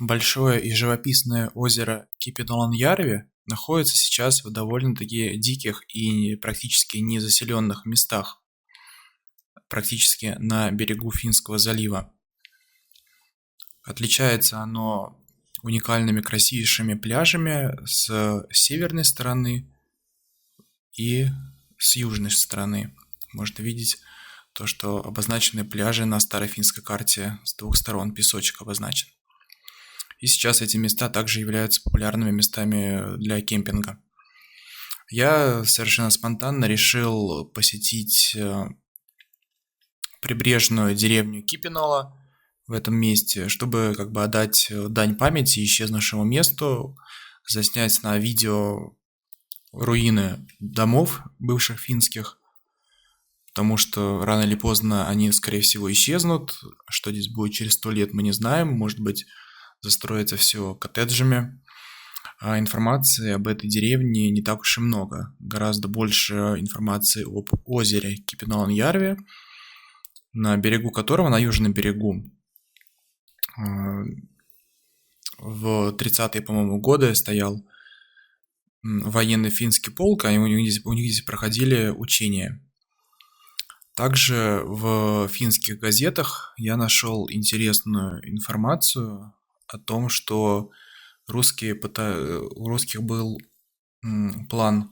Большое и живописное озеро Кипидоланjärvi находится сейчас в довольно-таки диких и практически незаселенных местах, практически на берегу Финского залива. Отличается оно уникальными красивейшими пляжами с северной стороны и с южной стороны. Можно видеть то, что обозначены пляжи на старой финской карте с двух сторон, песочек обозначен. И сейчас эти места также являются популярными местами для кемпинга. Я совершенно спонтанно решил посетить прибрежную деревню Кипинола в этом месте, чтобы как бы отдать дань памяти исчезнувшему месту, заснять на видео руины домов бывших финских, потому что рано или поздно они, скорее всего, исчезнут. Что здесь будет через 100 лет, мы не знаем. Может быть, застроится все коттеджами. А информации об этой деревне не так уж и много. Гораздо больше информации об озере Кипиноланjärvi, на берегу которого, на южном берегу, в 30-е, по-моему, годы стоял военный финский полк, и у них здесь проходили учения. Также в финских газетах я нашел интересную информацию о том, что у русских был план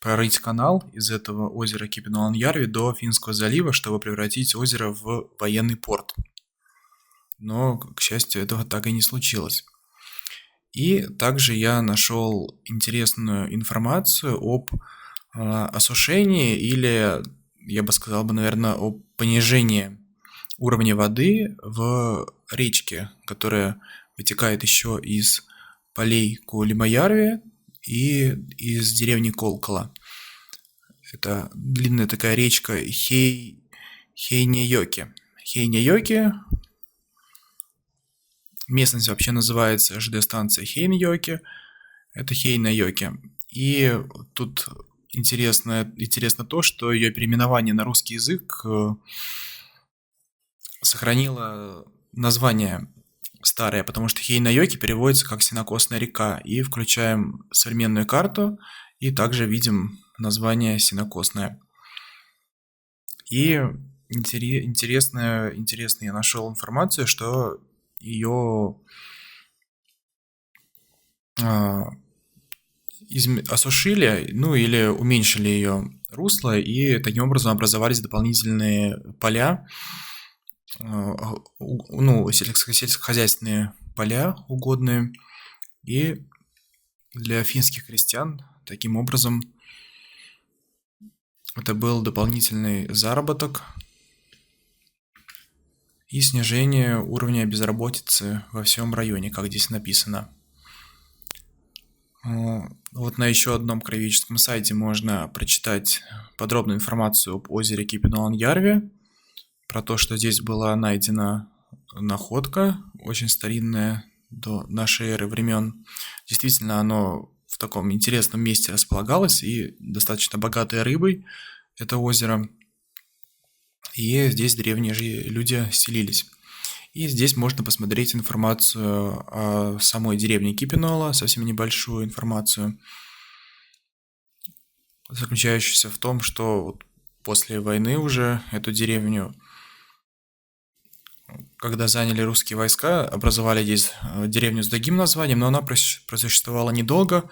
прорыть канал из этого озера Кипиноланjärvi до Финского залива, чтобы превратить озеро в военный порт. Но, к счастью, этого так и не случилось. И также я нашел интересную информацию об осушении или, я бы сказал, наверное, о понижении уровня воды в речке, которая вытекает еще из полей Кулимаярви и из деревни Колкала. Это длинная такая речка Хейнейоки. Хейнейоки. Местность вообще называется ЖД-станция Хейнейоки. Это Хейнейоки. И тут интересно то, что ее переименование на русский язык сохранило название старое, потому что Хейнейоки переводится как «сенокосная река». И включаем современную карту, и также видим название «сенокосная». И интересно я нашел информацию, что ее осушили, ну или уменьшили ее русло, и таким образом образовались дополнительные поля, ну, сельскохозяйственные поля угодные, и для финских крестьян таким образом это был дополнительный заработок и снижение уровня безработицы во всем районе, как здесь написано. Вот на еще одном краеведческом сайте можно прочитать подробную информацию об озере Кипиноланjärvi, про то, что здесь была найдена находка, очень старинная, до нашей эры времен. Действительно, оно в таком интересном месте располагалось и достаточно богатое рыбой, это озеро. И здесь древние люди селились. И здесь можно посмотреть информацию о самой деревне Кипинола, совсем небольшую информацию, заключающуюся в том, что вот после войны уже эту деревню, когда заняли русские войска, образовали здесь деревню с другим названием, но она просуществовала недолго,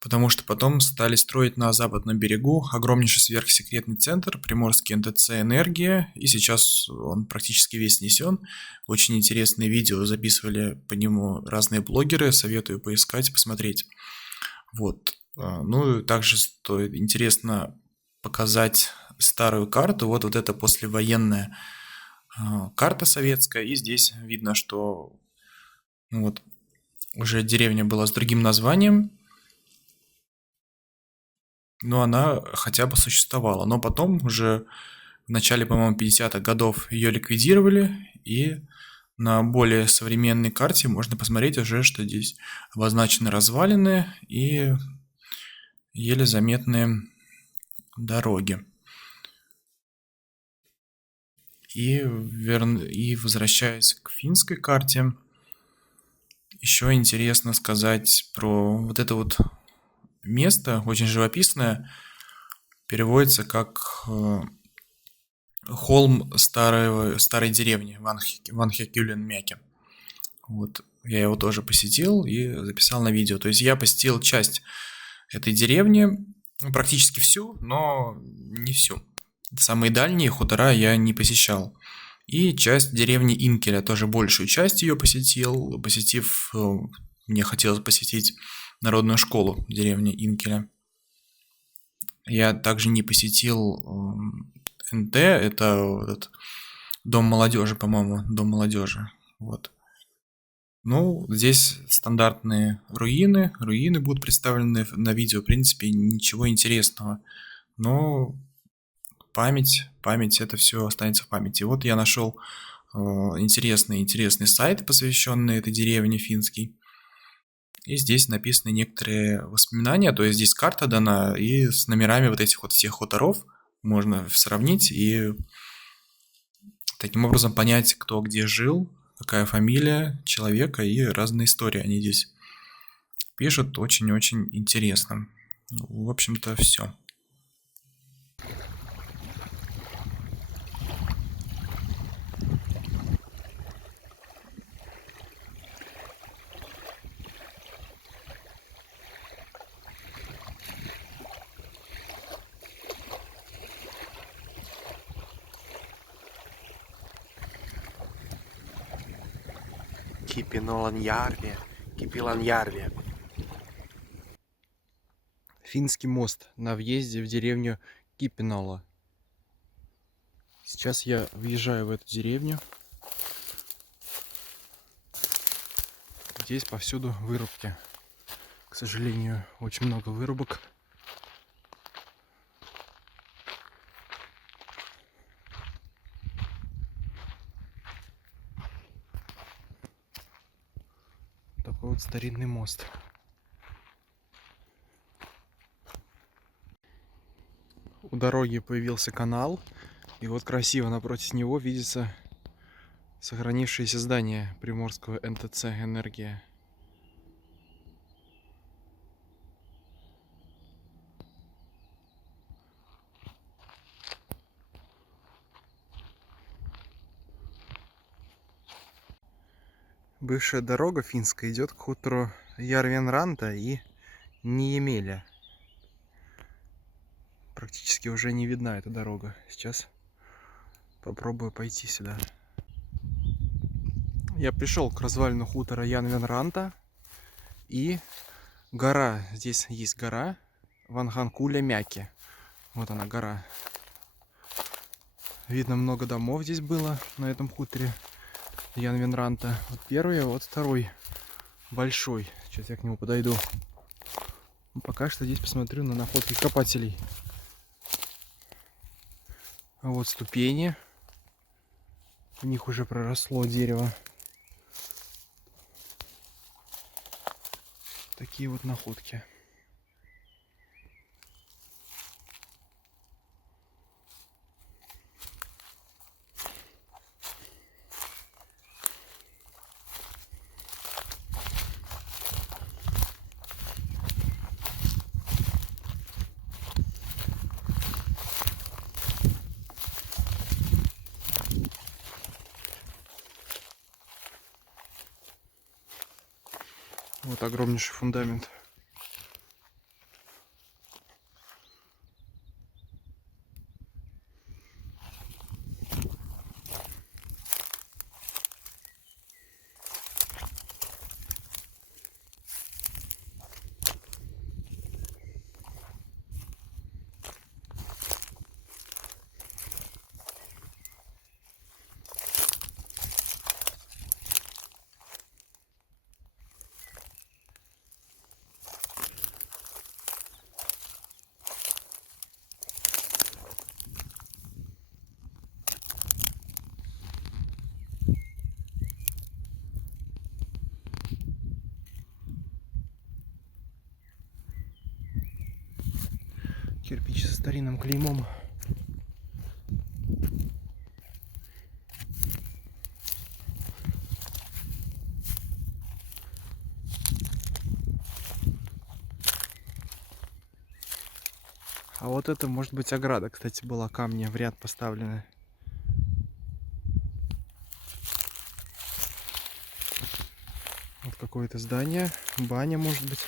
потому что потом стали строить на западном берегу огромнейший сверхсекретный центр, Приморский НТЦ «Энергия», и сейчас он практически весь снесен. Очень интересные видео записывали по нему разные блогеры, советую поискать, посмотреть. Вот. Ну и также интересно показать старую карту, вот это послевоенная карта советская, и здесь видно, что вот уже деревня была с другим названием, но она хотя бы существовала. Но потом уже в начале, по-моему, 50-х годов ее ликвидировали, и на более современной карте можно посмотреть уже, что здесь обозначены развалины и еле заметные дороги. И возвращаясь к финской карте, Еще интересно сказать про вот это вот место, очень живописное, переводится как холм старой деревни Ванхекюленмяке. Вот. Я его тоже посетил и записал на видео. То есть я посетил часть этой деревни, практически всю, но не всю. Самые дальние хутора я не посещал. И часть деревни Инкеля, тоже большую часть ее посетил. Мне хотелось посетить народную школу деревни Инкеля. Я также не посетил НТ, это этот дом молодежи, по-моему, дом молодежи. Вот. Ну, здесь стандартные руины будут представлены на видео, в принципе, ничего интересного. Но память, это все останется в памяти. Вот я нашел интересный сайт, посвященный этой деревне финский. И здесь написаны некоторые воспоминания, то есть здесь карта дана, и с номерами вот этих вот всех хуторов можно сравнить и таким образом понять, кто где жил, какая фамилия человека и разные истории они здесь пишут. Очень-очень интересно. Ну, в общем-то, все. Кипиланьярви. Финский мост на въезде в деревню Кипинола. Сейчас я въезжаю в эту деревню. Здесь повсюду вырубки. К сожалению, очень много вырубок. Такой вот старинный мост. У дороги появился канал, и вот красиво напротив него видится сохранившееся здание Приморского НТЦ «Энергия». Бывшая дорога финская идет к хутору Ярвенранта и Ниемеля. Практически уже не видна эта дорога. Сейчас попробую пойти сюда. Я пришел к развалину хутора Ярвенранта, и гора, здесь есть гора Ванханкуля-Мяки. Вот она, гора. Видно, много домов здесь было на этом хуторе Ярвенранта. Вот первый, а вот второй большой. Сейчас я к нему подойду. Пока что здесь посмотрю на находки копателей. А вот ступени. В них уже проросло дерево. Такие вот находки. Вот огромнейший фундамент. Кирпич со старинным клеймом. А вот это может быть ограда, кстати, была, камни в ряд поставлены. Вот какое-то здание, баня может быть.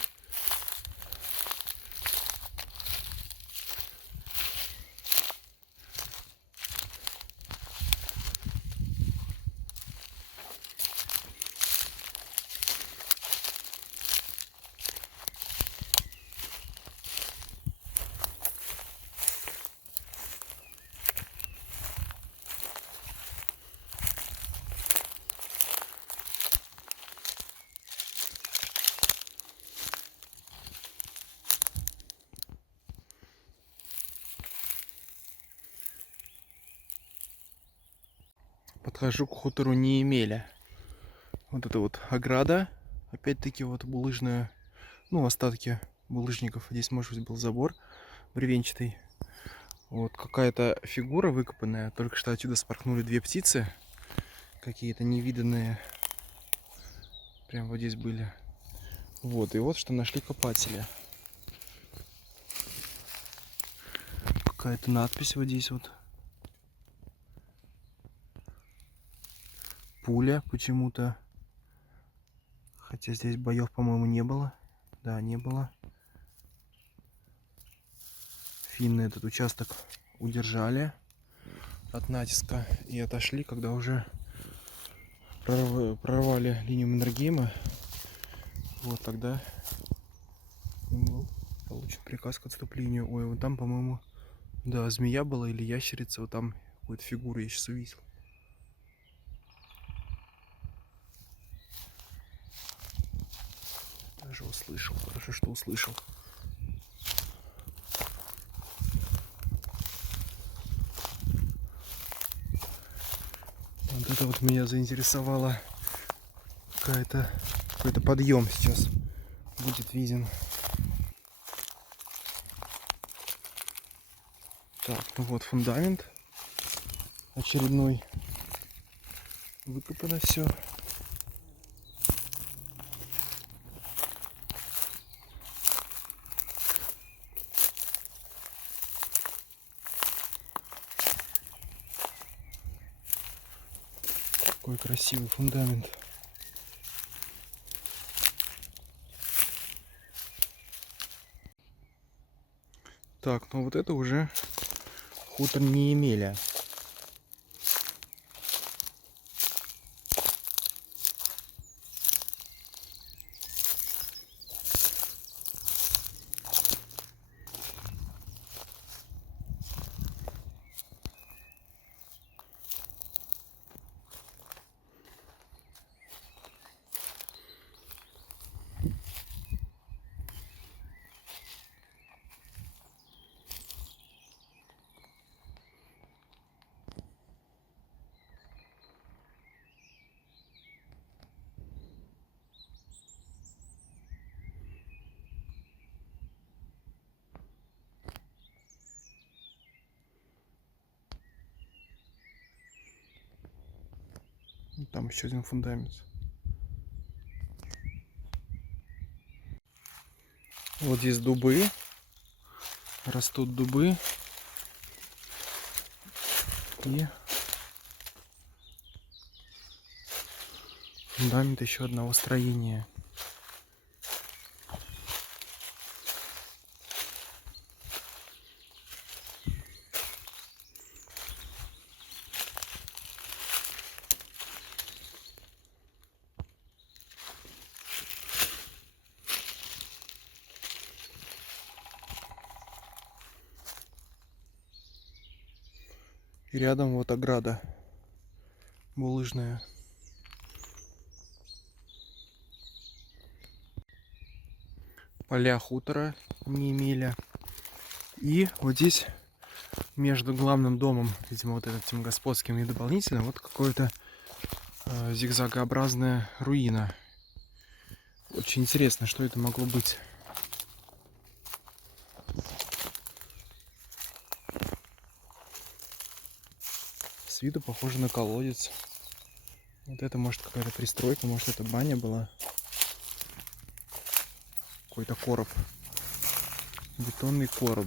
Подхожу к хутору Неемеля. Вот это вот ограда, опять-таки вот булыжная, ну, остатки булыжников. Здесь, может быть, был забор бревенчатый. Вот какая-то фигура выкопанная. Только что отсюда спорхнули две птицы. Какие-то невиданные. Прям вот здесь были. Вот, и вот что нашли копатели. Какая-то надпись вот здесь вот. Пуля почему-то. Хотя здесь боев, по-моему, не было. Да, не было. Финны этот участок удержали от натиска и отошли, когда уже прорвали линию Маннергейма. Вот тогда был получен приказ к отступлению. Ой, вот там, по-моему, да, змея была или ящерица. Вот там какую-то фигуру я сейчас увидел. Даже услышал. Хорошо, что услышал. Вот это вот меня заинтересовало. Какой-то подъем сейчас будет виден. Так, ну вот фундамент очередной. Выкопано все. Какой красивый фундамент. Так, ну вот это уже хутор Неемеля. Там еще один фундамент. Вот здесь дубы. Растут дубы. И фундамент еще одного строения. И рядом вот ограда булыжная. Поля хутора Неемеля. И вот здесь между главным домом, видимо, вот этим господским и дополнительным, вот какое-то зигзагообразная руина. Очень интересно, что это могло быть. С виду похоже на колодец. Вот это может какая-то пристройка, может это баня была. Какой-то короб. Бетонный короб.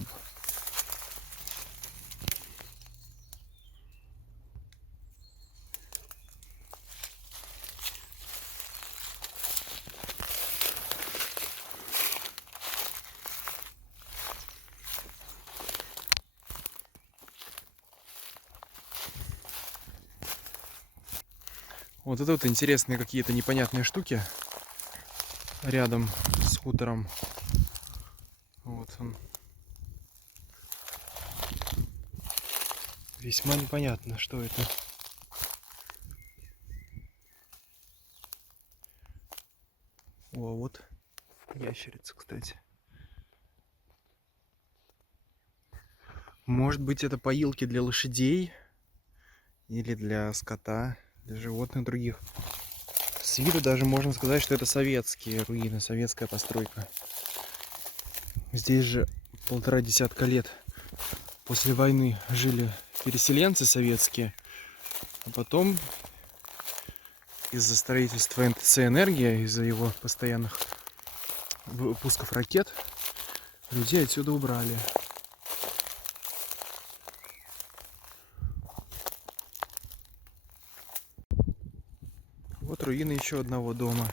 Вот это вот интересные какие-то непонятные штуки рядом с хутором. Вот он. Весьма непонятно, что это. О, вот ящерица, кстати. Может быть, это поилки для лошадей или для скота, для животных других. С виду даже можно сказать, что это советские руины, советская постройка. Здесь же 1,5 десятка лет после войны жили переселенцы советские, а потом из-за строительства НТЦ «Энергия», из-за его постоянных выпусков ракет, людей отсюда убрали. Вот руины еще одного дома.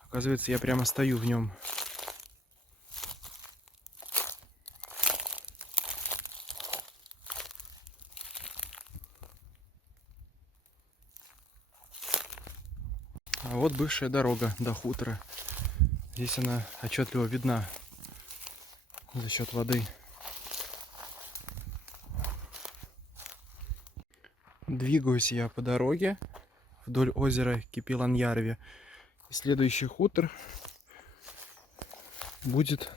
Оказывается, я прямо стою в нем. А вот бывшая дорога до хутора. Здесь она отчетливо видна за счет воды. Двигаюсь я по дороге вдоль озера Кипиланьярви. Следующий хутор будет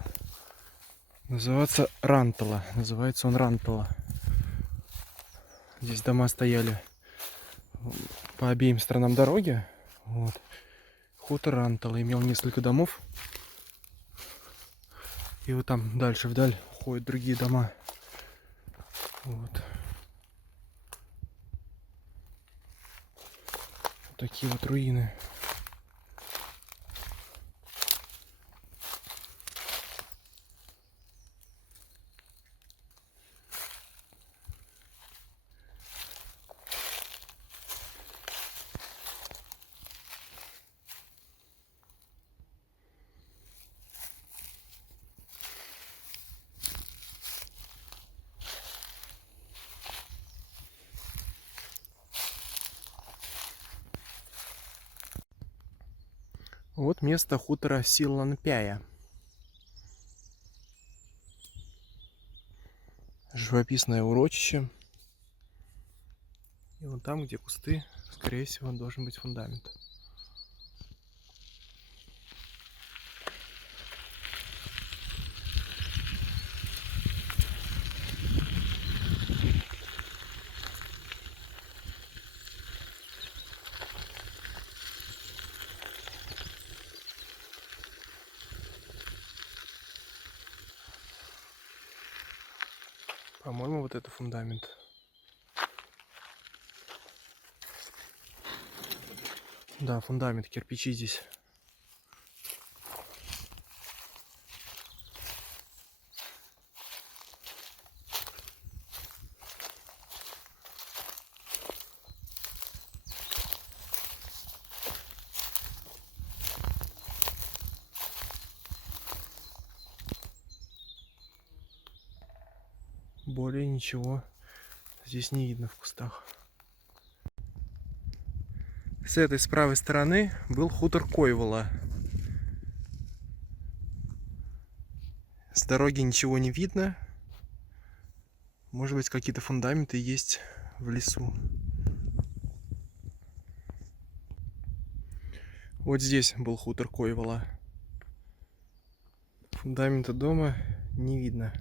называться Рантала. Называется он Рантала. Здесь дома стояли по обеим сторонам дороги. Вот. Хутор Рантала имел несколько домов. И вот там дальше вдаль уходят другие дома. Вот. Вот такие вот руины. Вот место хутора Силланпяя. Живописное урочище. И вон там, где кусты, скорее всего, должен быть фундамент. По-моему, вот это фундамент. Да, фундамент, кирпичи здесь. Более ничего здесь не видно в кустах. С этой, с правой стороны, был хутор Койвола. С дороги ничего не видно. Может быть, какие-то фундаменты есть в лесу. Вот здесь был хутор Койвола. Фундамента дома не видно.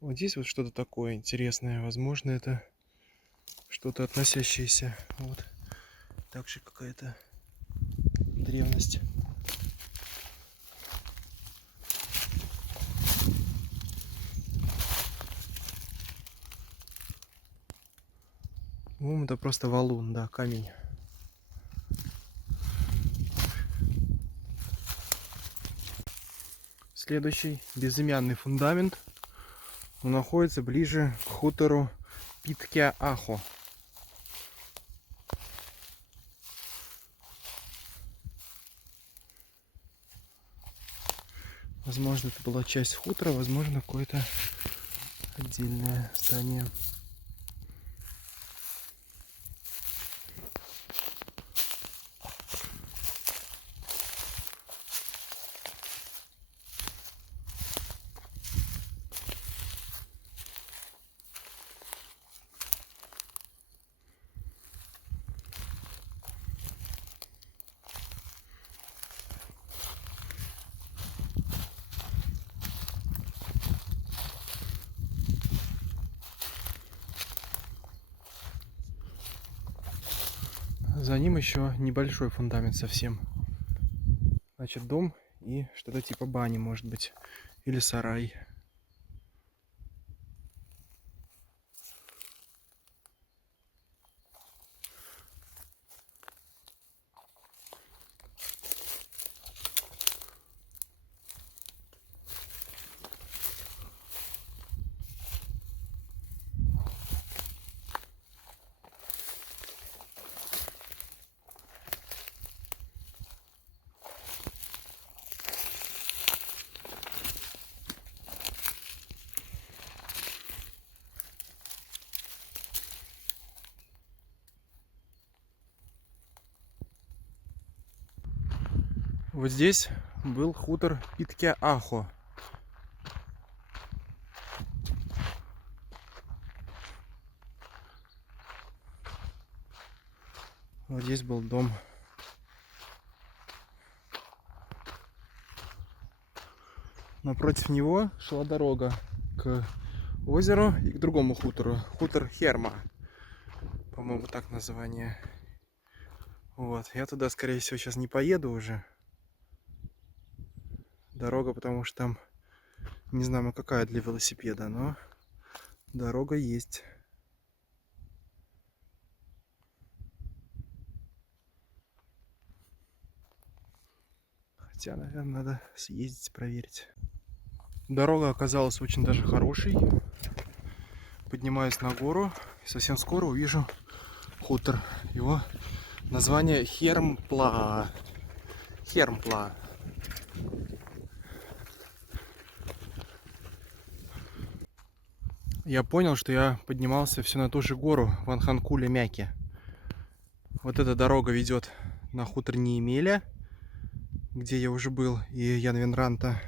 Вот здесь вот что-то такое интересное. Возможно, это что-то относящееся. Вот. Также какая-то древность. Ну, это просто валун, да, камень. Следующий безымянный фундамент. Он находится ближе к хутору Питкя-Ахо. Возможно, это была часть хутора, возможно, какое-то отдельное здание. За ним еще небольшой фундамент совсем. Значит, дом и что-то типа бани, может быть. Или сарай. Вот здесь был хутор Питке-Ахо. Вот здесь был дом. Напротив него шла дорога к озеру и к другому хутору. Хутор Херма. По-моему, так название. Вот. Я туда, скорее всего, сейчас не поеду уже. Дорога, потому что там, не знаю, какая для велосипеда, но дорога есть. Хотя, наверное, надо съездить, проверить. Дорога оказалась очень даже хорошей. Поднимаюсь на гору и совсем скоро увижу хутор. Его название Хермпла. Хермпла. Я понял, что я поднимался все на ту же гору, Ванханкуля-Мяки. Вот эта дорога ведет на хутор Ниемеля, где я уже был, и Янвенранта.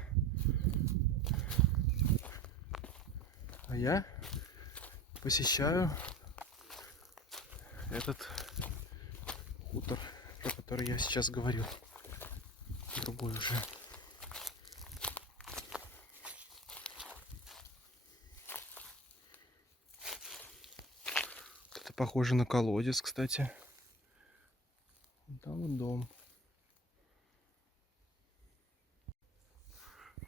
А я посещаю этот хутор, про который я сейчас говорил. Другой уже. Это похоже на колодец, кстати. Там вот дом.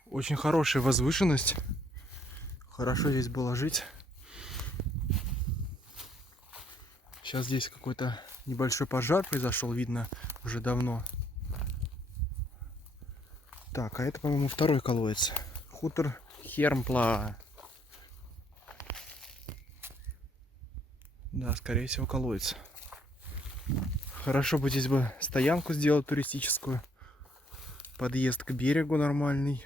Очень хорошая возвышенность. Хорошо здесь было жить. Сейчас здесь какой-то небольшой пожар произошел, видно, уже давно. Так, а это, по-моему, второй колодец. Хутор Хермпла. Да, скорее всего, колодец. Хорошо бы здесь бы стоянку сделать туристическую. Подъезд к берегу нормальный.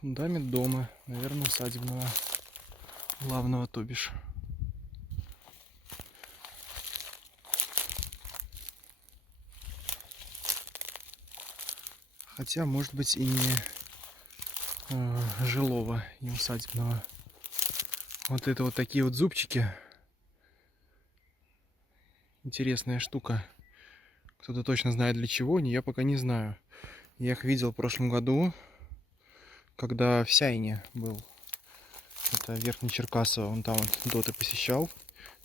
Фундамент дома, наверное, усадебного, главного, то бишь. Хотя, может быть, и не жилого, не усадебного. Вот это вот такие вот зубчики. Интересная штука. Кто-то точно знает для чего, я пока не знаю. Я их видел в прошлом году, когда в Сяйне был. Это Верхний Черкасово, он там вот доты посещал.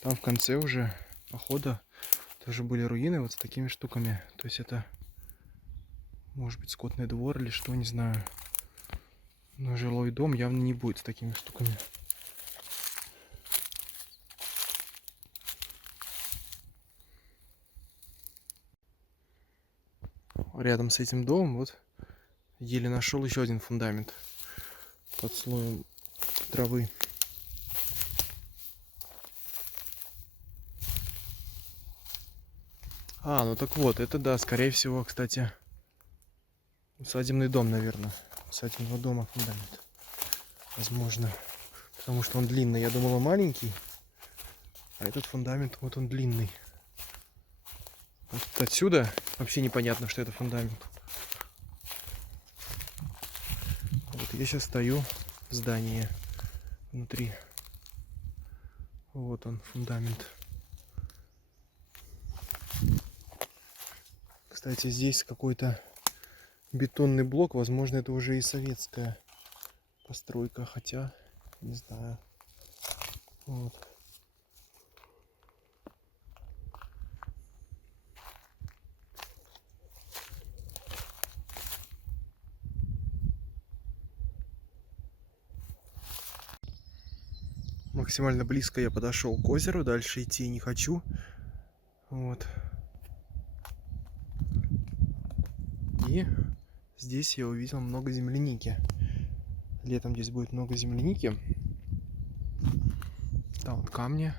Там в конце уже похода тоже были руины вот с такими штуками. То есть это, может быть, скотный двор или что, не знаю. Но жилой дом явно не будет с такими штуками. рядом с этим домом вот еле нашел еще один фундамент под слоем травы. Ну так вот, это да, скорее всего, кстати, усадебный дом, наверное. Усадебного дома фундамент. Возможно. Потому что он длинный. Я думал, он маленький. А этот фундамент, вот он длинный. Вот отсюда вообще непонятно, что это фундамент. Вот я сейчас стою в здании внутри. Вот он, фундамент. Кстати, здесь какой-то бетонный блок. Возможно, это уже и советская постройка. Хотя, не знаю. Вот. Максимально близко я подошел к озеру. Дальше идти не хочу. Вот. И здесь я увидел много земляники. Летом здесь будет много земляники. Там вот камни.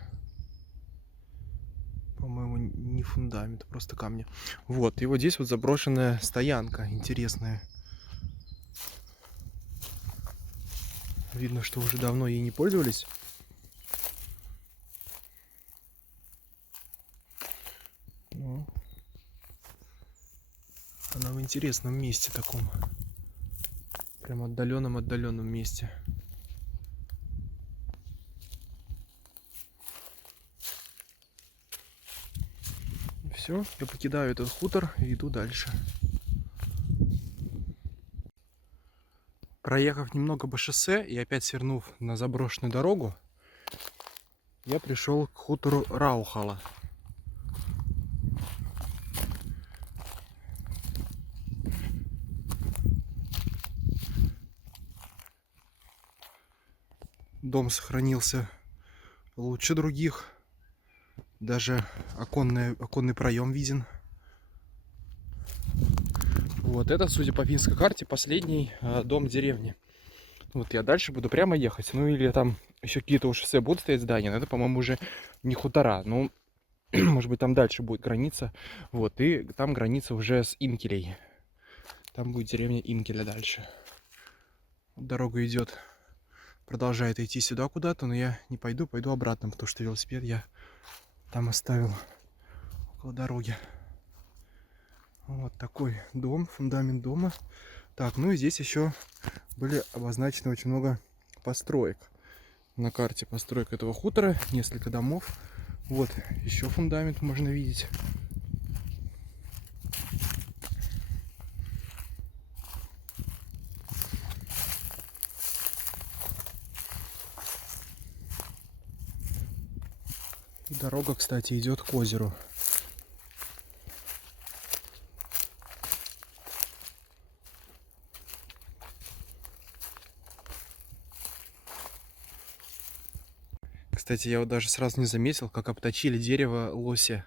По-моему, не фундамент, а просто камни. Вот, и вот здесь вот заброшенная стоянка интересная. Видно, что уже давно ей не пользовались. Но она в интересном месте таком. Прям отдаленном месте. Все, я покидаю этот хутор и иду дальше. Проехав немного по шоссе и опять свернув на заброшенную дорогу, я пришел к хутору Раухала. Дом сохранился лучше других. Даже оконный проем виден. Вот это, судя по финской карте, последний дом деревни. Вот я дальше буду прямо ехать. Ну или там еще какие-то у шоссе будут стоять здания. Но это, по-моему, уже не хутора. Ну, может быть, там дальше будет граница. Вот, и там граница уже с Инкелей. Там будет деревня Инкеля дальше. Дорога идет, продолжает идти сюда куда-то, но я не пойду, пойду обратно, потому что велосипед я там оставил около дороги. Вот такой дом, фундамент дома. Так, ну и здесь еще были обозначены очень много построек. На карте построек этого хутора, несколько домов. Вот, еще фундамент можно видеть. И дорога, кстати, идет к озеру. Кстати, я вот даже сразу не заметил, как обточили дерево лося.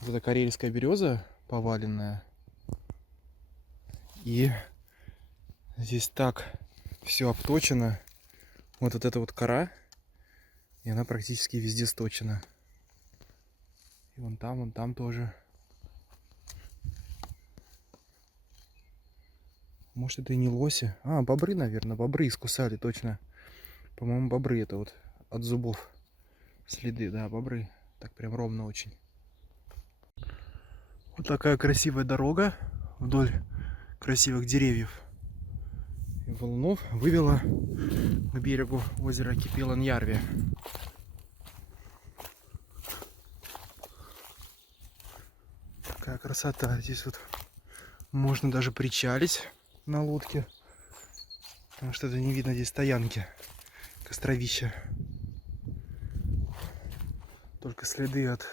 Вот эта карельская береза поваленная. И здесь так все обточено. Вот эта вот кора. И она практически везде сточена. И вон там тоже. Может, это и не лоси. Бобры, наверное. Бобры искусали, точно. По-моему, бобры это вот от зубов. Следы, да, бобры. Так прям ровно очень. Вот такая красивая дорога вдоль красивых деревьев и валунов вывела к берегу озера Кипеланьярви. Такая красота. Здесь вот можно даже причалить на лодке, потому что это не видно здесь стоянки, костровища. Только следы от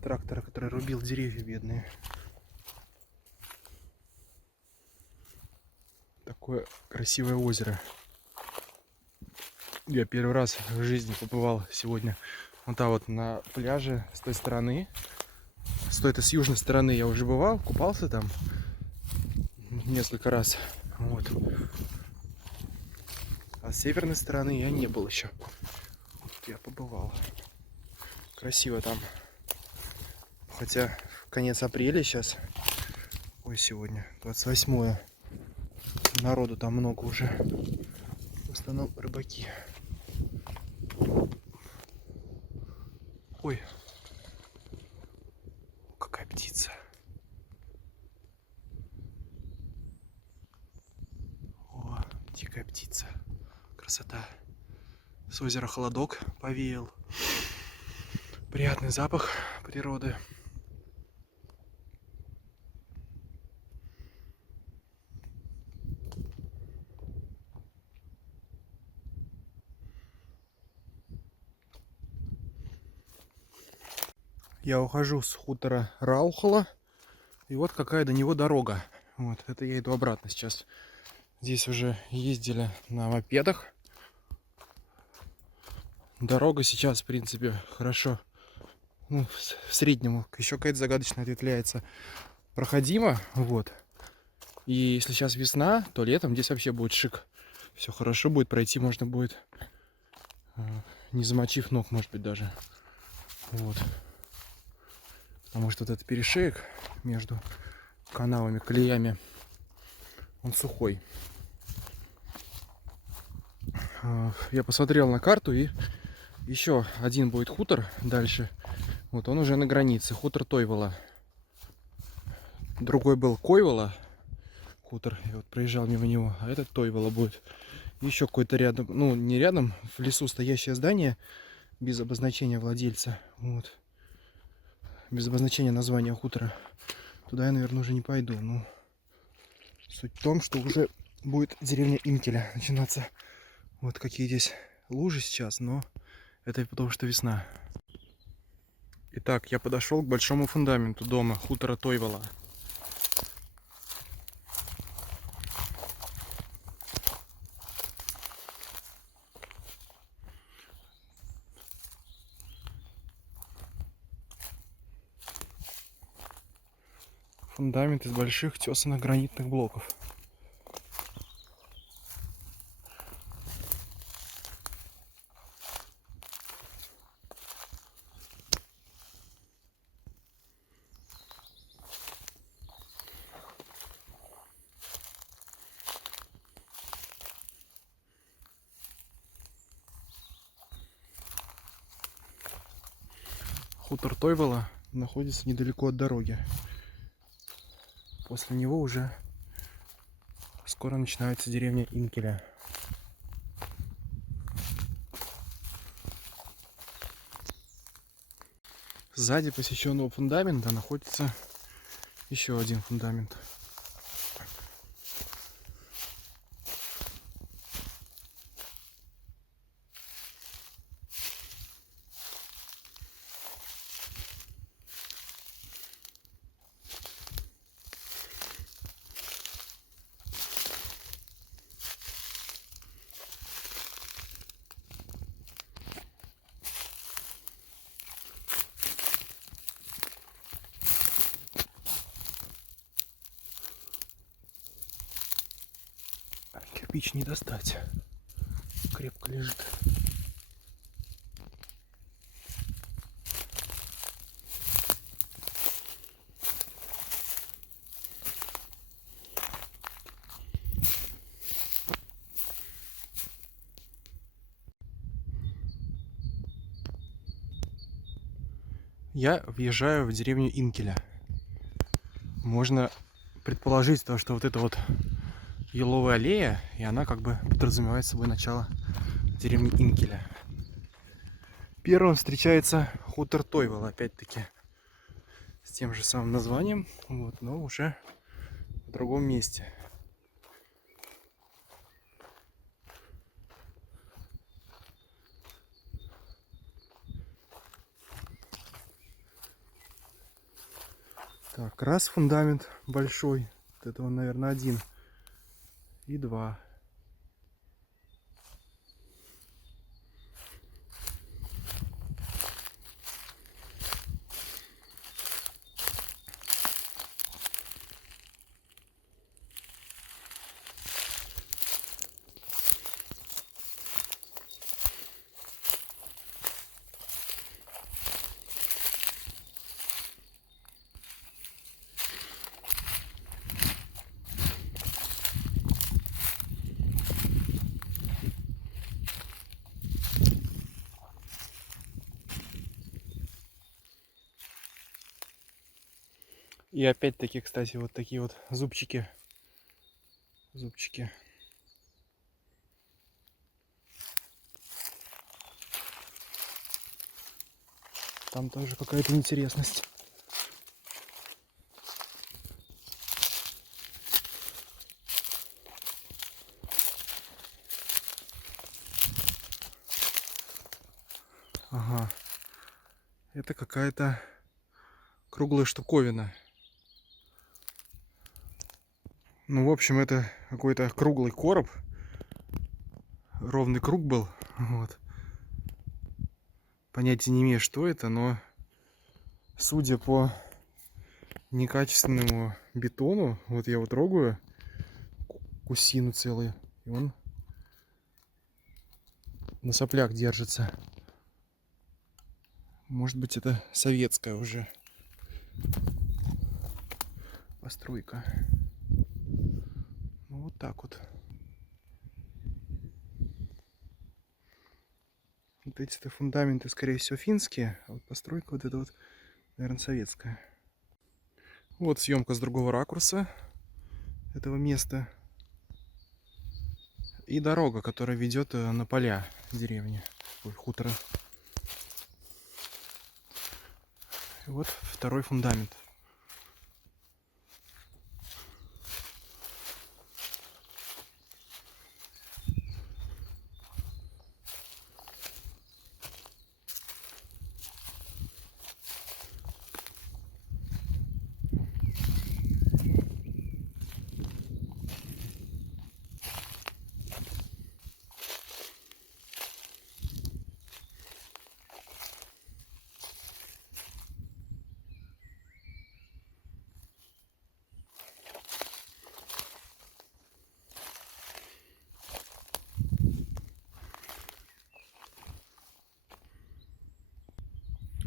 трактора, который рубил деревья бедные. Такое красивое озеро. Я первый раз в жизни побывал сегодня вот там вот на пляже с той стороны. с южной стороны я уже бывал, купался там несколько раз. Вот. А с северной стороны я не был еще. Тут я побывал. Красиво там. Хотя конец апреля сейчас. Ой, сегодня 28-е. Народу там много уже. В основном рыбаки. Ой. Какая птица. О, дикая птица. Красота. С озера холодок повеял. Приятный запах природы. Я ухожу с хутора Раухола. И вот какая до него дорога. Вот, это я иду обратно сейчас. Здесь уже ездили на мопедах. Дорога сейчас, в принципе, хорошо. Ну, в среднем. Еще какая-то загадочная ответвляется. Проходимо. Вот. И если сейчас весна, то летом здесь вообще будет шик. Все хорошо будет, пройти можно будет, не замочив ног, может быть, даже. Вот. Потому что вот этот перешеек между канавами, колеями, он сухой. Я посмотрел на карту, и еще один будет хутор дальше. Вот он уже на границе, хутор Тойвола. Другой был Койвола хутор, я вот проезжал мимо него, а этот Тойвола будет. Еще какой-то рядом, ну не рядом, в лесу стоящее здание без обозначения владельца. Вот. Без обозначения названия хутора. Туда я, наверное, уже не пойду. Но суть в том, что уже будет деревня Инкеля начинаться. Вот какие здесь лужи сейчас, но это потому что весна. Итак, я подошел к большому фундаменту дома хутора Тойвола. Фундамент из больших тесаных гранитных блоков. Хутор Тойвола находится недалеко от дороги. После него уже скоро начинается деревня Инкеля. Сзади посеченного фундамента находится еще один фундамент. Кирпич не достать. Крепко лежит. Я въезжаю в деревню Инкеля. Можно предположить то, что вот это вот еловая аллея, и она как бы подразумевает собой начало деревни Инкеля. Первым встречается хутор Тойвола, опять-таки, с тем же самым названием, вот, но уже в другом месте. Так, раз фундамент большой, вот это он, наверное, один, и два. И опять-таки, кстати, вот такие вот зубчики. Зубчики. Там тоже какая-то интересность. Ага. Это какая-то круглая штуковина. Ну, в общем, это какой-то круглый короб. Ровный круг был. Вот. Понятия не имею, что это, но судя по некачественному бетону, вот я вот трогаю кусину целую, и он на соплях держится. Может быть, это советская уже постройка. Ну, вот так вот. Вот эти-то фундаменты, скорее всего, финские, а вот постройка вот эта вот, наверное, советская. Вот съемка с другого ракурса этого места. И дорога, которая ведет на поля деревни, хутора. И вот второй фундамент.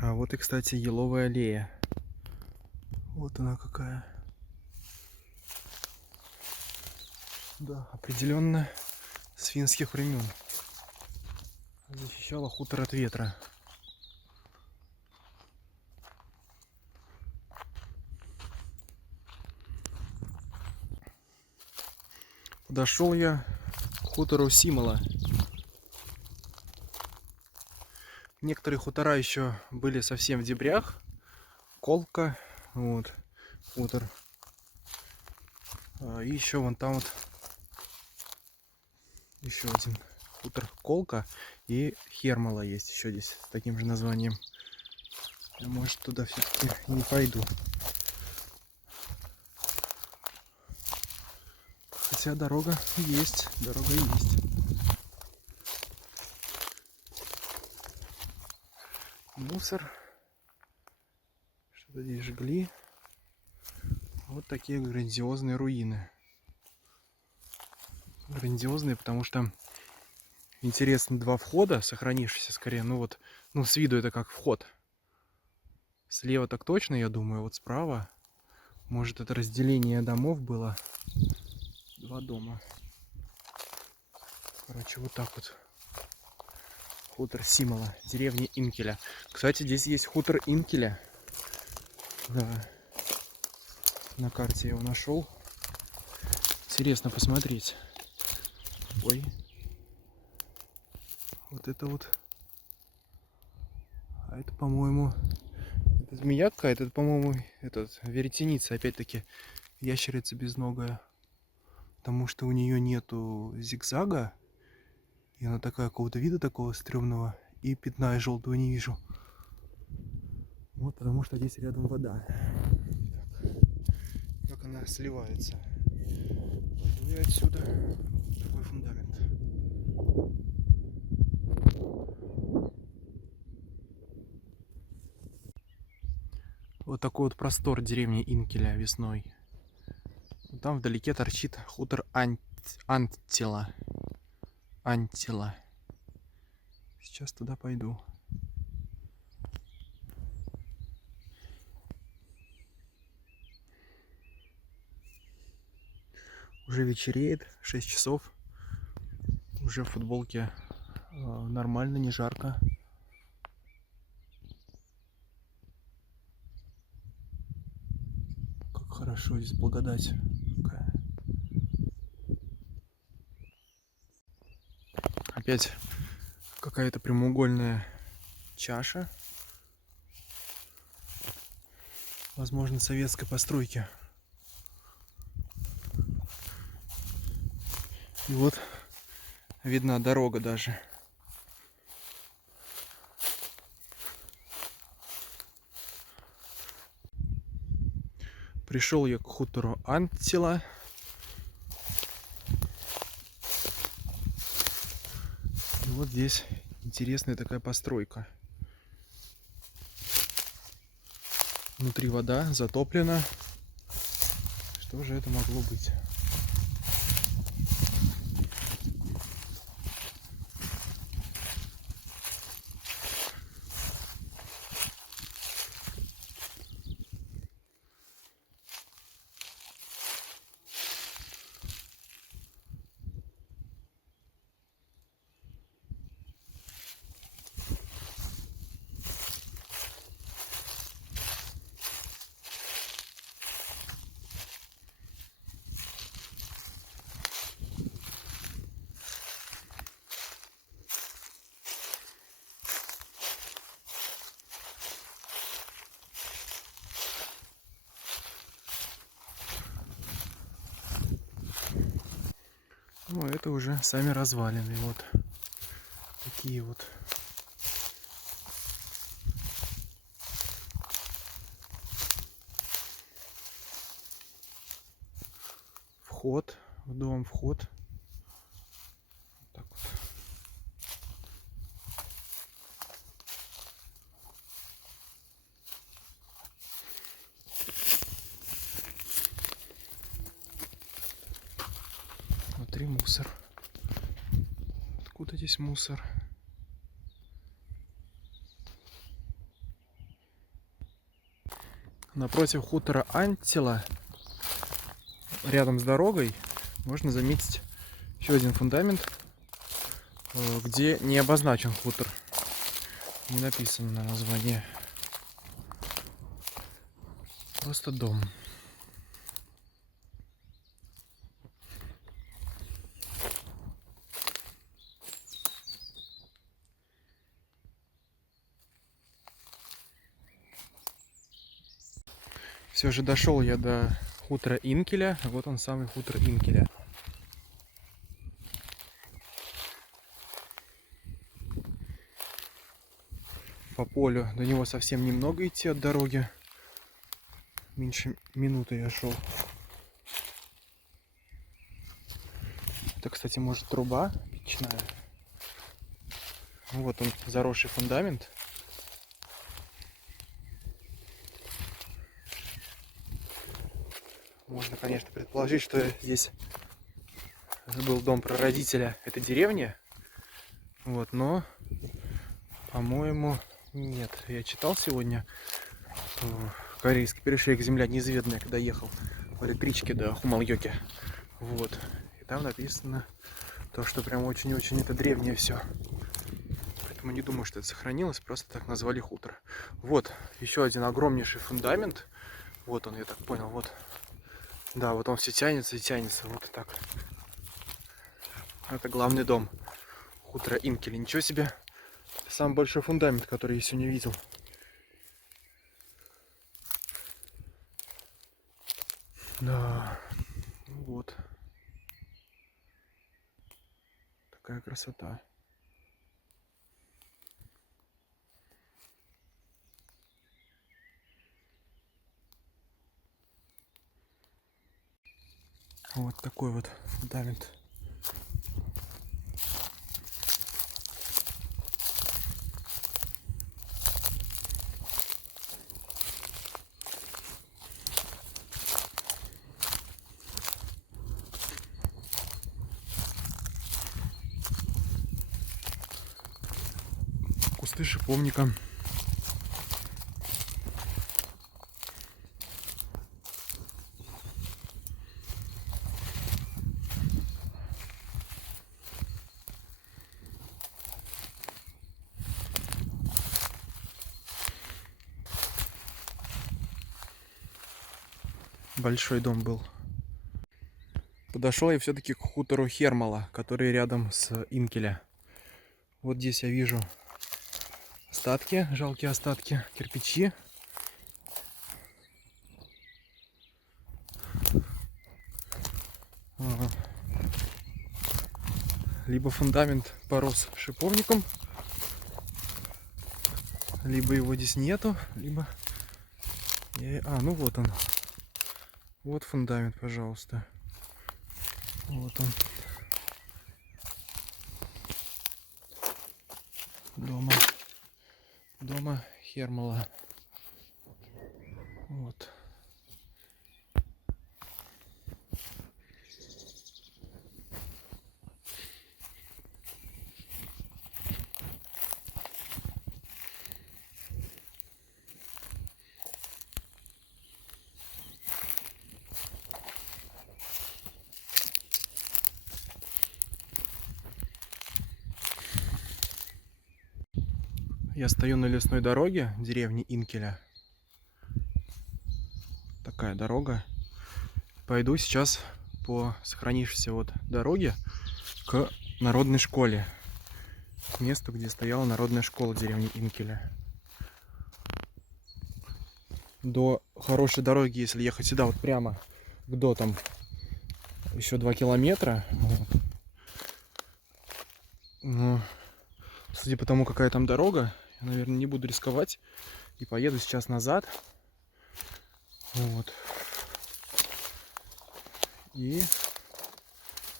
А вот и, кстати, еловая аллея. Вот она какая. Да, определенно с финских времен. Защищала хутор от ветра. Подошел я к хутору Симола. Некоторые хутора еще были совсем в дебрях. Колка, вот, хутор. И еще вон там вот еще один хутор Колка, и Хермала есть еще здесь с таким же названием. Я, может, туда все-таки не пойду. Хотя дорога есть, дорога есть. Мусор. Что-то здесь жгли. Вот такие грандиозные руины. Грандиозные, потому что интересно, два входа, сохранившиеся скорее. Ну вот, ну с виду это как вход. Слева так точно, я думаю, вот справа. Может, это разделение домов было. Два дома. Короче, вот так вот. Хутор Симола, деревня Инкеля. Кстати, здесь есть хутор Инкеля. Да. На карте я его нашел. Интересно посмотреть. Ой. Вот это вот. А это, по-моему, это змея какая-то. Это, по-моему, этот веретеница. Опять-таки, ящерица безногая. Потому что у нее нету зигзага. И она такая, какого-то вида такого стрёмного. И пятна желтого не вижу. Вот потому что здесь рядом вода. Так. Как она сливается. И отсюда такой фундамент. Вот такой вот простор деревни Инкеля весной. Там вдалеке торчит хутор Антила. Антила. Сейчас туда пойду. Уже вечереет, 6 часов. Уже в футболке нормально, не жарко. хорошо, здесь благодать какая. Опять какая-то прямоугольная чаша. Возможно, советской постройки. И вот видна дорога даже. Пришел я к хутору Анттила. И вот здесь интересная такая постройка. Внутри вода, затоплена. Что же это могло быть? Ну, это уже сами развалины. Вот такие вот. Вход в дом, вход. Вот так вот. Внутри мусор. Откуда здесь мусор? Напротив хутора Анттила, рядом с дорогой, можно заметить еще один фундамент, где не обозначен хутор. Не написано на название. Просто дом. Все же дошел я до хутора Инкеля. Вот он, самый хутор Инкеля. По полю до него совсем немного идти от дороги. Меньше минуты я шел. Это, кстати, может, труба печная. Вот он, заросший фундамент. Можно, конечно, предположить, что здесь был дом прародителя этой деревни. Вот, но, по-моему, нет. Я читал сегодня корейский перешейк «Земля неизведанная», когда ехал в электричке до Хумалйоки. Вот. И там написано то, что прям очень-очень это древнее все. Поэтому не думаю, что это сохранилось, просто так назвали хутор. Вот, еще один огромнейший фундамент. Вот он, я так понял, вот. Да, вот он все тянется и тянется, вот так. Это главный дом хутора Инкеля. Ничего себе, самый большой фундамент, который я сегодня видел. Да, вот. Такая красота. Вот такой вот фундамент. Кусты шиповника. большой дом был. Подошел я все-таки к хутору Хермала, который рядом с Инкеля. Вот здесь я вижу остатки, жалкие остатки, кирпичи. Либо фундамент порос шиповником, либо его здесь нету, либо... ну вот он. Вот фундамент, пожалуйста. Вот он. Дома Хермала. Вот. Я стою на лесной дороге деревни Инкеля. Такая дорога. Пойду сейчас по сохранившейся вот дороге к народной школе. К месту, где стояла народная школа деревни Инкеля. До хорошей дороги, если ехать сюда вот прямо к дотам, еще 2 километра. Вот. Но, судя по тому, какая там дорога, я, наверное, не буду рисковать и поеду сейчас назад. Вот. И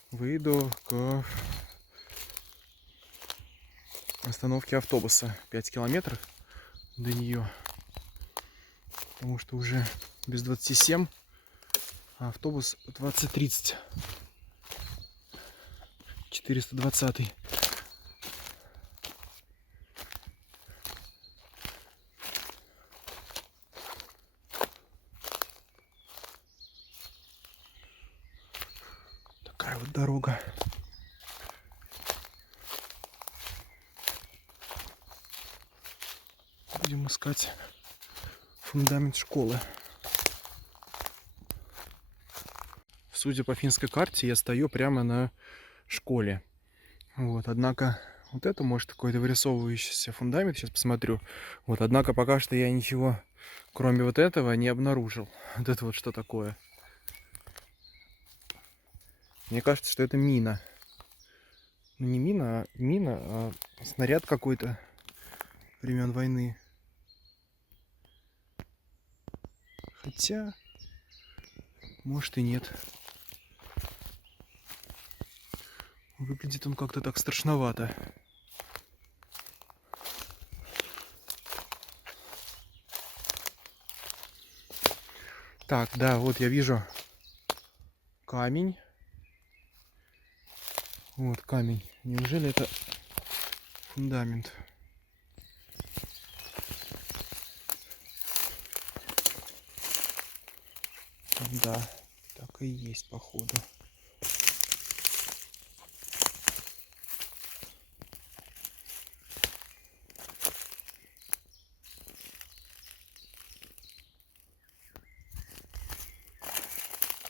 выйду к остановке автобуса. 5 километров до нее. Потому что уже без 27, а автобус 20:30. 420. Такая вот дорога. Будем искать фундамент школы. Судя по финской карте, я стою прямо на школе. Вот, однако, вот это может какой-то вырисовывающийся фундамент. Сейчас посмотрю. Вот, однако, пока что я ничего, кроме вот этого, не обнаружил. Вот это вот что такое. Мне кажется, что это мина. Ну, не мина, а снаряд какой-то времен войны. Хотя, может и нет. Выглядит он как-то так страшновато. Так, да, вот я вижу камень. Вот камень. Неужели это фундамент? Да, так и есть, походу.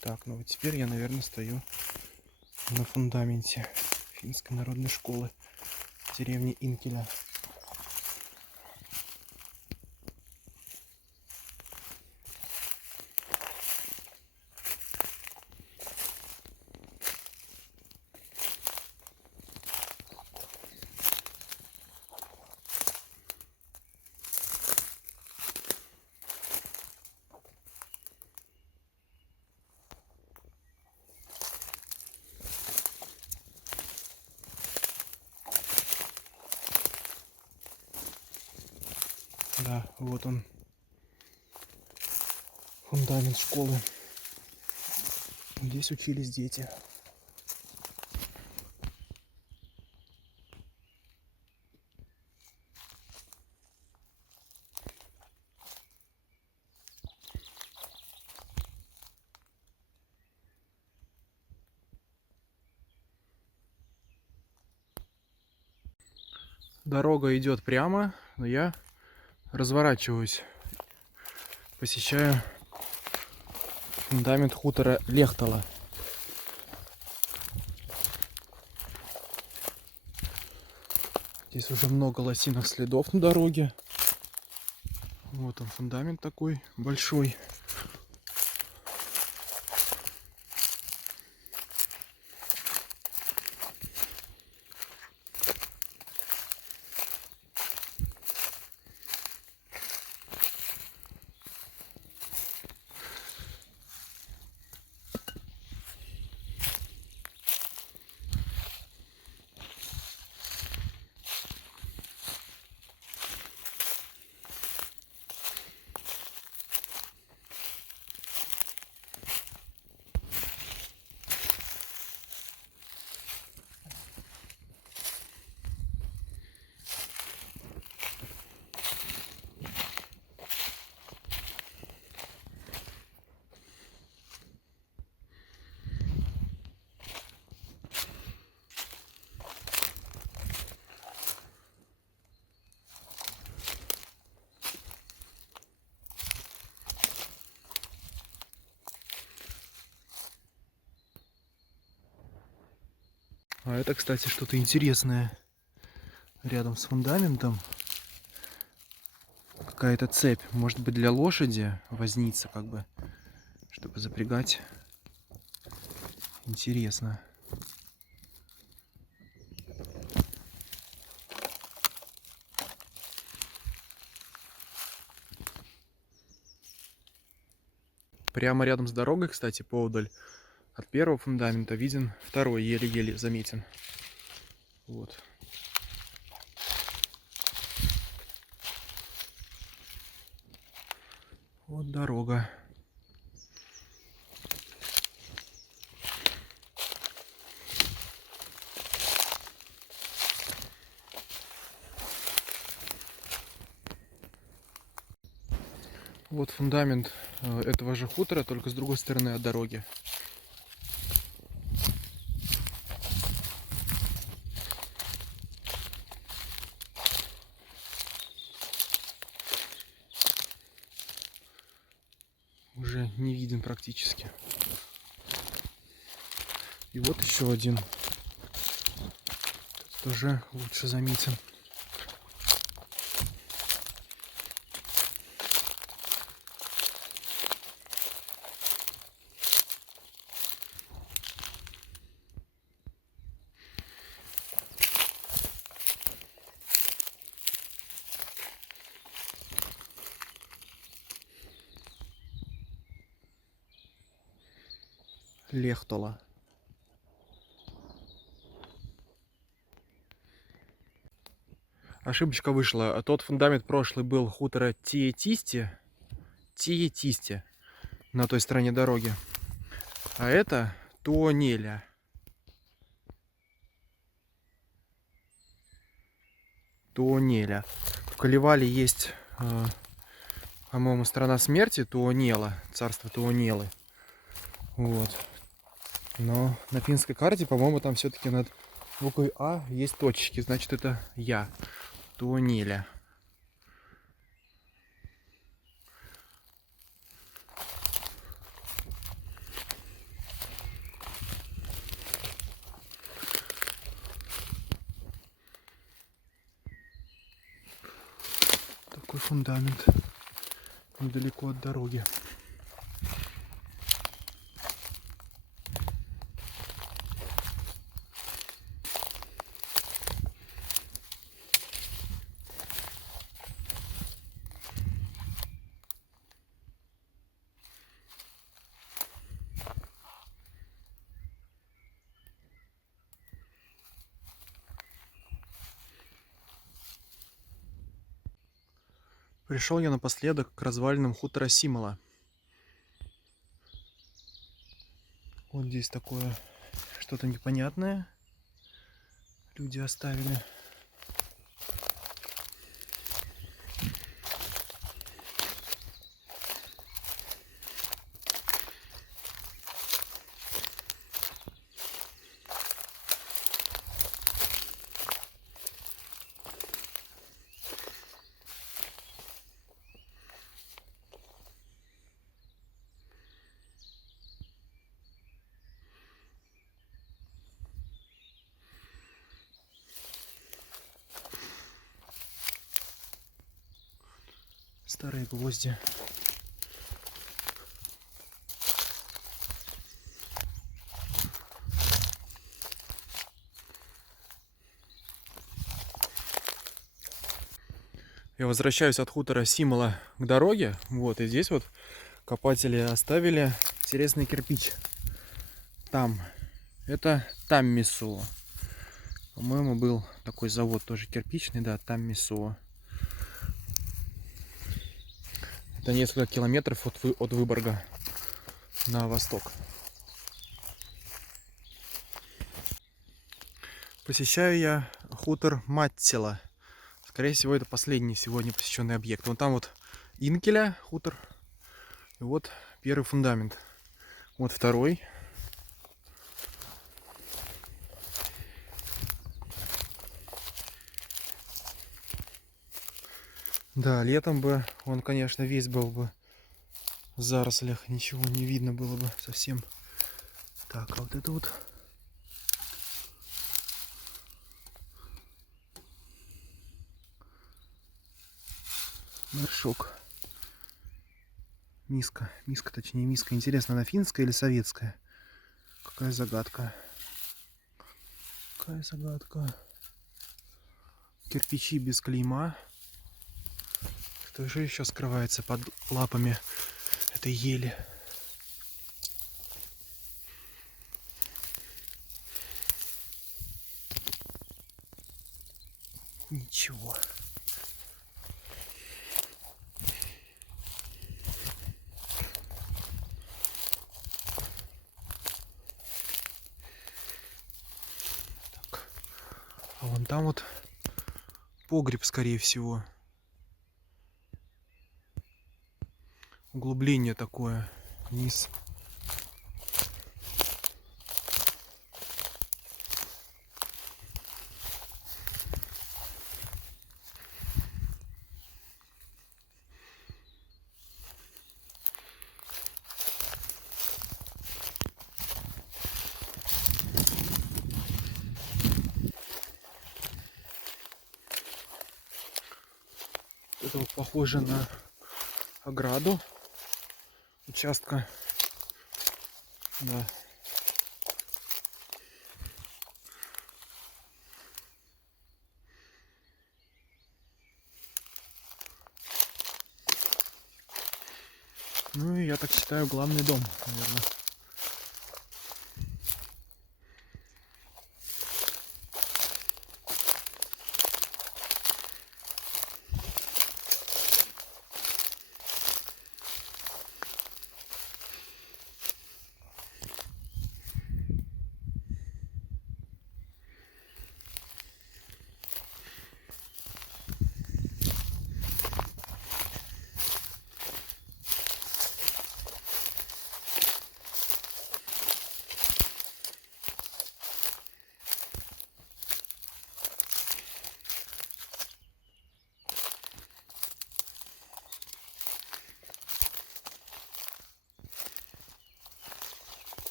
Так, ну вот теперь я, наверное, стою на фундаменте финской народной школы деревни Инкеля. Да, вот он, фундамент школы. Здесь учились дети. Дорога идет прямо, но я разворачиваюсь, посещаю Фундамент хутора Лехтала. Здесь уже много лосиных следов на дороге. Вот он, фундамент такой большой. А это, кстати, что-то интересное. Рядом с фундаментом какая-то цепь. Может быть, для лошади возница, как бы, чтобы запрягать. Интересно. Прямо рядом с дорогой, кстати, поодаль от первого фундамента виден второй, еле-еле заметен. Вот. Вот дорога. Вот фундамент этого же хутора, только с другой стороны от дороги. Уже не виден практически. И вот еще один. Тут тоже лучше заметен. Лехтола. Ошибочка вышла. Тот фундамент прошлый был хутора Тиетисте на той стороне дороги. А это Туонеля. Туонеля. В Калевале есть, по-моему, страна смерти Туонела, царство Туонелы. Вот. Но на финской карте, по-моему, там все-таки над буквой А есть точечки. Значит, это я. Туонеля. Такой фундамент недалеко от дороги. Пришел я напоследок к развалинам хутора Симола. Вот здесь такое что-то непонятное люди оставили. Старые гвозди. Я возвращаюсь от хутора Симола к дороге. Вот, и здесь вот копатели оставили интересный кирпич. Там. Это Таммисо. По-моему, был такой завод тоже кирпичный, да, Таммисо. Это несколько километров от Выборга на восток. Посещаю я хутор Маттила. Скорее всего, это последний сегодня посещенный объект. Вон там вот Инкеля хутор. И вот первый фундамент. Вот второй. Да, летом бы он, конечно, весь был бы в зарослях. Ничего не видно было бы совсем. Так, а вот это вот... Горшок. Миска. Миска, точнее, миска. Интересно, она финская или советская? Какая загадка. Какая загадка. Кирпичи без клейма. Что же еще скрывается под лапами этой ели? Ничего. Так. А вон там вот погреб, скорее всего. Углубление такое вниз. Это вот похоже на ограду участка. Да. Ну и я так считаю, главный дом, наверное.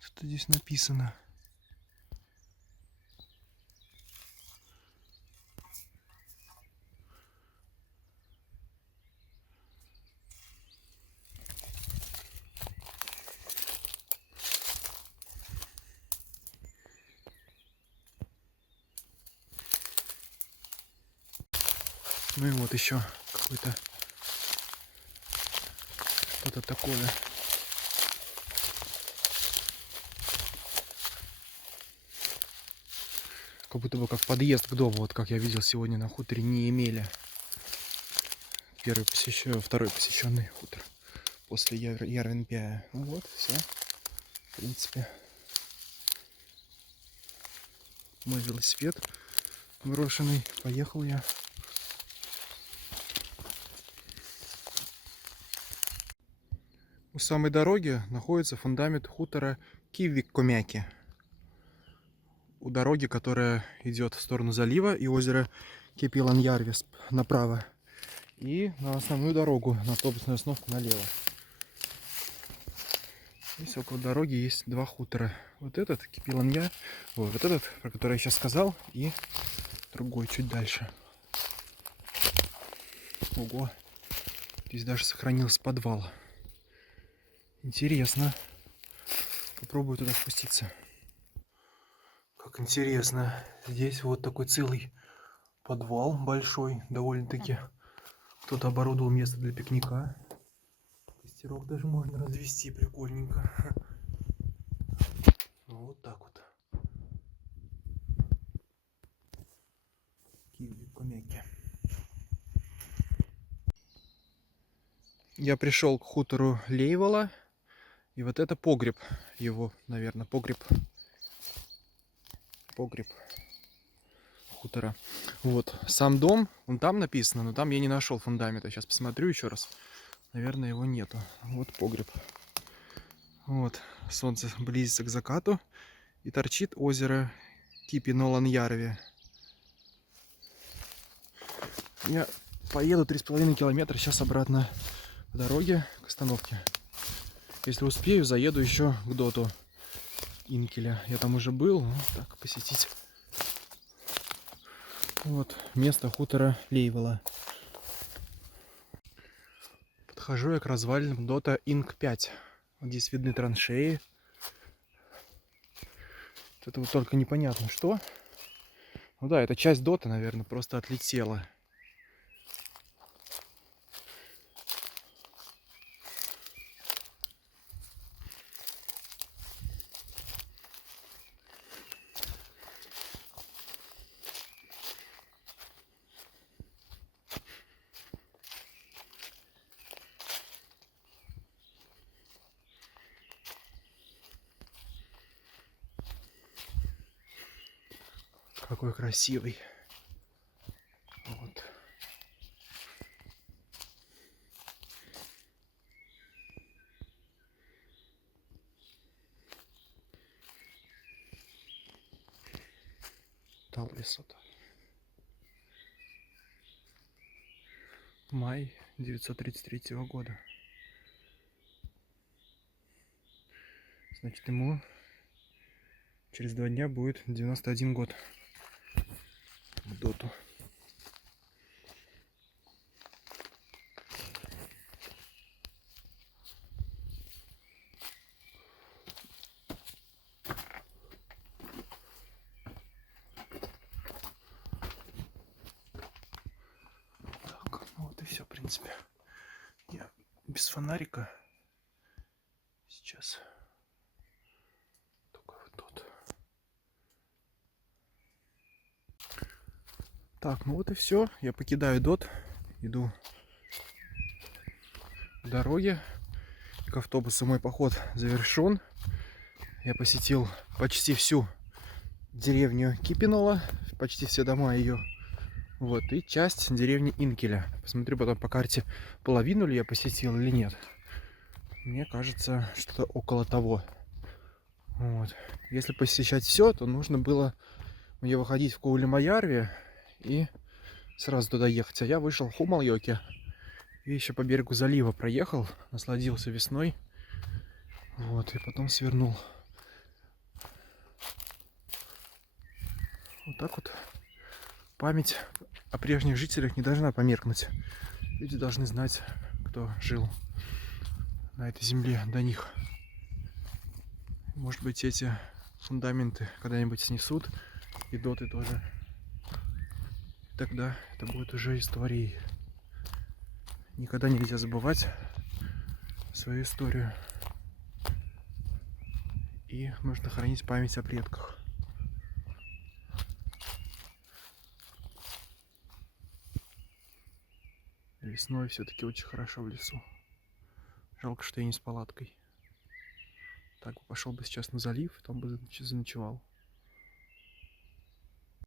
Что здесь написано? Ну и вот еще какой-то что-то такое. Как будто бы как подъезд к дому, вот как я видел сегодня на хуторе не имели. Второй посещенный хутор после Ярвенпяя. Ну вот, все. В принципе. Мой велосипед брошенный. Поехал я. У самой дороги находится фундамент хутора Кивиккомяки. у дороги, которая идет в сторону залива и озера Кепиланьярви направо. И на основную дорогу, на автобусную остановку налево. Здесь около дороги есть два хутора. Вот этот, Кепиланья, вот этот, про который я сейчас сказал, и другой чуть дальше. Ого, здесь даже сохранился подвал. Интересно. Попробую туда спуститься. Как интересно. Здесь вот такой целый подвал большой, довольно-таки. Кто-то оборудовал место для пикника. Костерок даже можно развести, прикольненько. Вот так вот. Кивик-комяки. Я пришел к хутору Лейвола. И вот это погреб его, наверное, погреб хутора. Вот, сам дом, он там написано, но там я не нашел фундамента. Сейчас посмотрю еще раз. Наверное, его нету. Вот погреб. Вот, солнце близится к закату. И торчит озеро Кипи-Ноланьярви. Я поеду 3,5 километра сейчас обратно по дороге к остановке. Если успею, заеду еще к доту Инкеля. Я там уже был, ну, так, посетить. Вот, место хутора Лейвола. Подхожу я к развалинам дота Инк-5. Вот здесь видны траншеи. Это вот только непонятно что. Ну да, это часть дота, наверное, просто отлетела. Какой красивый. Вот. Талвисота. Май 933 года. Значит, ему через 2 дня будет 91 год. В доту. Так, ну вот и все, в принципе. Я без фонарика сейчас. Только вот тут. Так, ну вот и все. Я покидаю дот. Иду к дороге. К автобусу мой поход завершен. Я посетил почти всю деревню Кипинола, почти все дома ее. Вот, и часть деревни Инкеля. Посмотрю потом по карте, половину ли я посетил или нет. Мне кажется, что около того. Вот. Если посещать все, то нужно было мне выходить в Каулимаярви и сразу туда ехать. А я вышел в Хумалйоке и еще по берегу залива проехал, насладился весной. Вот, и потом свернул. Вот так вот. Память о прежних жителях не должна померкнуть. Люди должны знать, кто жил на этой земле до них. Может быть, эти фундаменты когда-нибудь снесут, и доты тоже. Тогда это будет уже историей. Никогда нельзя забывать свою историю. И нужно хранить память о предках. Весной все-таки очень хорошо в лесу. Жалко, что я не с палаткой. Так бы пошел бы сейчас на залив, там бы заночевал.